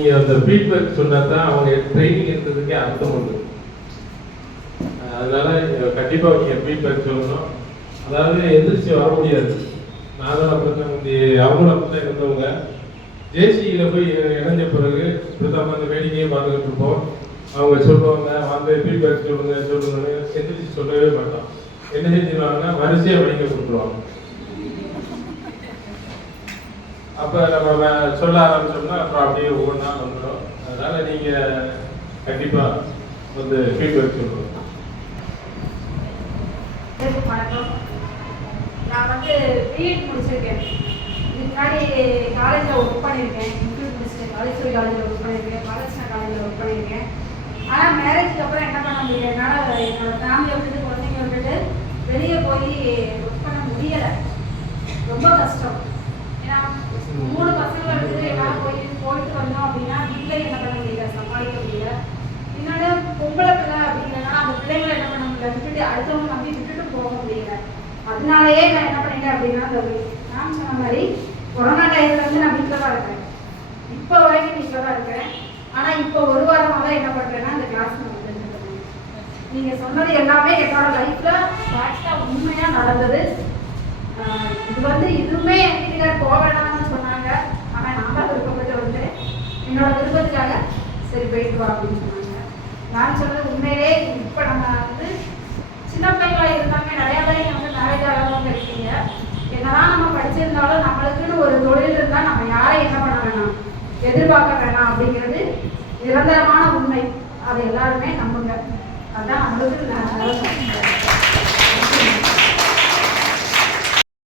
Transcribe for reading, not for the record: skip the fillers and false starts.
நீங்கள் அந்த ஃபீட்பேக் சொன்னால் தான் அவங்க ட்ரைனிங் எடுத்ததுக்கே அர்த்தம் உண்டு. அதனால கண்டிப்பாக நீங்கள் ஃபீட்பேக் சொல்லணும். அதாவது எதிர்த்து வர முடியாது. நானும் அப்படித்தான் அவங்களும் அப்படித்தான் இருந்தவங்க. ஜேசியில் போய் இணைஞ்ச பிறகு இப்படித்தான் அந்த வேடிக்கையை பார்த்துக்கிட்டு இருப்போம். அவங்க சொல்லுவாங்க, வந்து ஃபீட்பேக் சொல்லுங்கன்னு எந்திரிச்சு சொல்லவே மாட்டோம். என்ன செஞ்சுருவாங்கன்னா வரிசையாக வணிக கொடுத்துருவாங்க. அப்போ நம்ம சொல்ல ஆரம்பிச்சோம்னா அப்புறம் அப்படியே ஒவ்வொன்றா வந்துடும். அதனால நீங்கள் கண்டிப்பாக வந்து ஃபீட்பேக் சொல்லணும். வணக்கம். நான் வந்து பிஎட் முடிச்சிருக்கேன். இதுக்கு முன்னாடி காலேஜில் ஒர்க் பண்ணியிருக்கேன். இன்க்ளூட் முடிச்சிட்டேன். காலேஜ் ஒர்க் பண்ணியிருக்கேன். பாலகிருஷ்ணா காலேஜில் ஒர்க் பண்ணியிருக்கேன். ஆனால் மேரேஜுக்கு அப்புறம் என்ன பண்ண முடியல, என்னால் என்னோட ஃபேமிலியை விட்டுட்டு குழந்தைங்க விட்டுட்டு வெளியே போய் ஒர்க் பண்ண முடியலை. ரொம்ப கஷ்டம். ஏன்னா 3 பசங்களை விட்டுட்டு என்னால் போயிட்டு வந்தோம் அப்படின்னா வீட்டில் என்ன பண்ண முடியல, சமாளிக்க முடியல. இன்னொன்று பொம்பளை பிள்ளை அப்படிங்கிறதுனால அந்த பிள்ளைங்களை என்ன பண்ண முடியல, விட்டுட்டு அடுத்தவங்க நம்பி விட்டுட்டு போக முடியல. அதனாலேயே நான் என்ன பண்ணிட்டேன் அப்படின்னா, நான் சொன்ன மாதிரி கொரோனா டைம்ல இருந்து நான் வீட்டில் தான் இருக்கேன். இப்போ வரைக்கும் வீட்டில் தான் இருக்கிறேன். ஆனால் இப்போ 1 வாரமாக தான் என்ன பண்ணுறேன்னா இந்த கிளாஸ் நான் வந்துருக்கேன். நீங்கள் சொன்னது எல்லாமே என்னோட லைஃப்பில் ஃபேக்டாக உண்மையாக நடந்தது. இது வந்து இதுவுமே என் வீட்டுக்கார் போக வேணாம்னு சொன்னாங்க. ஆனால் நான் தான் விருப்பப்பட்டு வந்தேன். என்னோட விருப்பத்துக்காக சரி போயிட்டு வா அப்படின்னு சொன்னாங்க. நான் சொன்னது உண்மையிலே இப்போ நம்ம வந்து சின்ன பிள்ளைங்களா இருந்தாங்க, நிறையா பேர் வந்து மேரேஜ் ஆகாதவங்க இருக்கீங்க. என்னதான் நம்ம படிச்சிருந்தாலும் நம்மளுக்குன்னு ஒரு தொழில் இருந்தால் நம்ம யாரை என்ன பண்ண வேணாம், எதிர்பார்க்க வேணாம் அப்படிங்கிறது நிரந்தரமான உண்மை. அதை எல்லாருமே நம்புங்க. அதுதான் நம்மளுக்கு